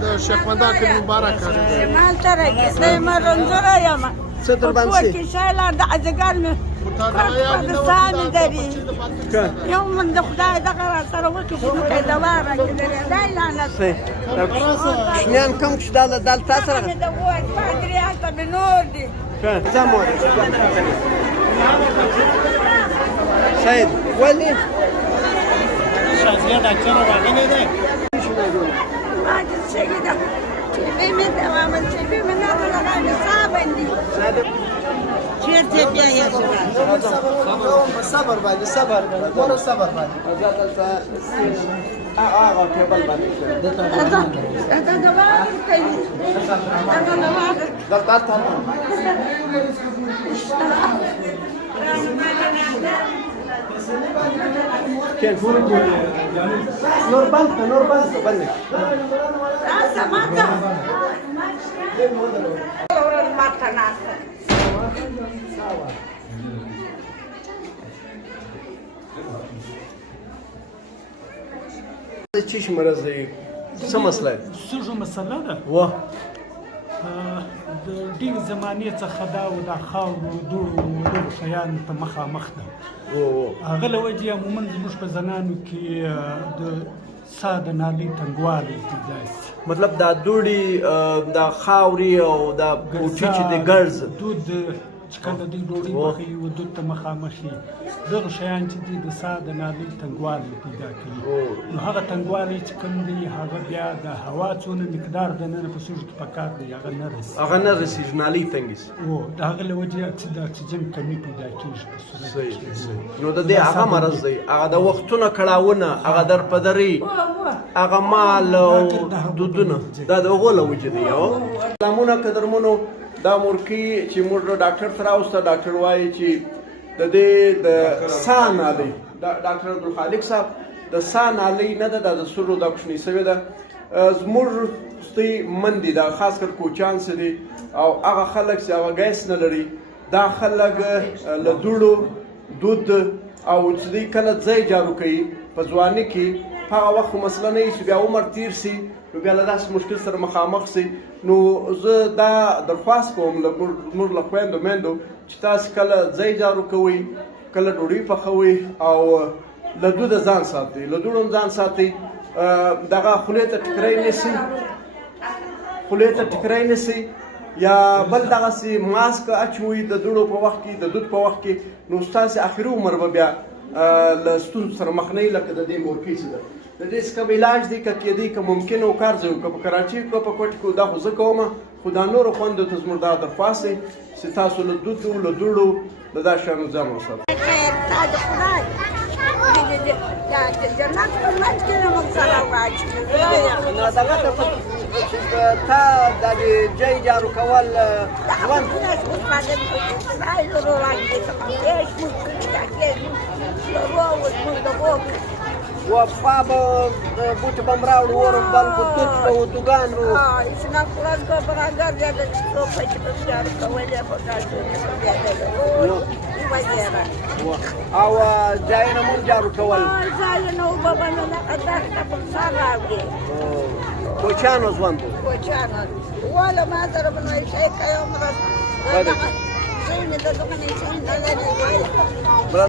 د شیخ مندار کلي مبارک شمال ته راځي زه یم رنځوره یم څه در باندې په کور کې شایله د اجګر مې ساه مې دري یو من د خدای دغه راسره وکړي چې موږ یې دوا راکړي دی لعنت شنیان کوم چې دا دلته سره مې د ووایي پادري هلته مې نور دي څه مو سید ولې شازیه ډاکټر راغلی دی ما چې شګې ده چې مې تماما چې مې نه ده لغه مې ساه بندي چیرته بیا یې صبر باندې صبر ګورو صبر باندې هغه ټیبل باندې دا دوا کوي دا دوا نور بند بند سماته ماته ناسته چی شي مرض دی څه مسله ده سږو مسله ده واه د ډېرې زمانې څخه دا و دا خاورو دوړو شیانو ته مخامخ ده هغه له وجې عموما زموږ په زنانو کې د ساه د نالۍ تنګوالی پیدا شي مطلب دا دوړې دا خاورې او دا بوټي چې د ګرز دود چې کله دوی ډوډۍ پخوي و دود ته مخامخ شي دغه شیان چې دي د ساه د نالۍ تنګوالی پیدا کوي نو هغه تنګوالی چې کوم دی هغه بیا د هوا څونه مقدار دننه په سږو کې پکار دی هغه نه رسي نالۍ تنګي او د هغه له وجې د اکسیجن کمی پیدا کېږي په صورت کې نو د دې هغه مرض دی هغه د وختونه کړاوونه هغه درپدري هغه مال او دودونه دا د هغو له وجې دی سلامونه قدرمنو دا مورکي چې موږ ډاکټر سره اوسته ډاکټر وایي چې د دې د ساه نالۍ ډاکټر عبدالخالق صاحب د ساه نالۍ نه ده دا د سږو دا کوچنۍ سوې ده زموږ ستۍ مندې دا خاص کر کوچیان څه دي او هغه خلک چې هغه ګیس نه لري دا خلک له دوړو دود او چې دوی کله ځای جارو کوي په ځواني کې په هغه وخت خو مسله نه وي چې بیا عمر تیر سي نو بیا له داسې مشکل سره مخامخ سي نو زه دا درخواست کوم زموږ له خویندو میندو چې تاسو کله ځای جارو کوئ کله ډوډۍ پخوئ او له دوده ځان ساتئ له دوړو ځان ساتئ دغه خولې ته ټکری نیسئ یا بل دغسې ماسک اچوئ د دوړو په وخت کې د دود په وخت کې نو ستاسې آخري عمر به بیا له ستونزو سره مخ نه وي لکه د دې مورکۍ چې ده د دې څه کوم علاج دی که کېدی که ممکن او کار ځای که په کراچۍ که په کوټ کې دا خو زه کومه خو دا نورو خویندو ته زموږ دا درخواست دی چې تاسو له دودو له دوړو له دا شیانو ځان وساتئ جنت په منځ کې نه موږ سره واچوي نو دغه ته چې تا د جای جارو کول ژوند وپخوا به بوټي به م راوړو ورم بل به توت به و دوګان و اسناکلان که برابر زیاده څوکۍ چې به جارو کولې خو دا او ځایونه مو جارو کول ځایونه اوبه به نه دښته په سر راوړي کوچیانو ژوند و کوچیانو والا ما سره به نه شي کوم راځه زه مې د دوکانې څنګه لري